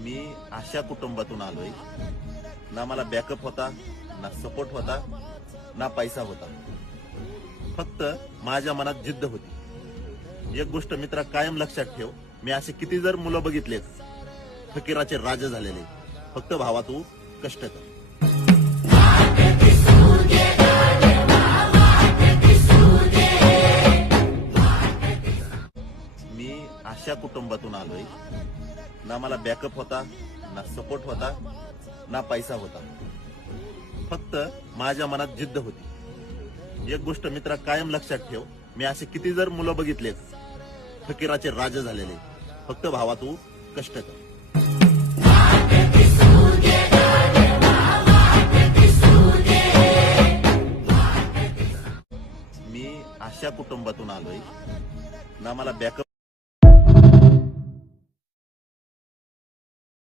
मी अशा कुटुंबातून आलोय, ना मला बॅकअप होता, ना सपोर्ट होता, ना पैसा होता. फक्त माझ्या मनात जिद्द होती. एक गोष्ट मित्रा कायम लक्षात ठेव, मी असे किती जर मुलं बघितलेत फकीराचे राजे झालेले. फक्त भावा तू कष्ट कर. मी अशा कुटुंबातून आलोय, ना मला बॅकअप होता, ना सपोर्ट होता, ना पैसा होता. फक्त माझ्या मनात जिद्द होती. एक गोष्ट मित्रा कायम लक्षात ठेव, मी असे किती जर मुलं बघितलेत फकीराचे राजे झालेले. फक्त भावा तू कष्ट कर. मी अशा कुटुंबातून आलोय, ना मला बॅकअप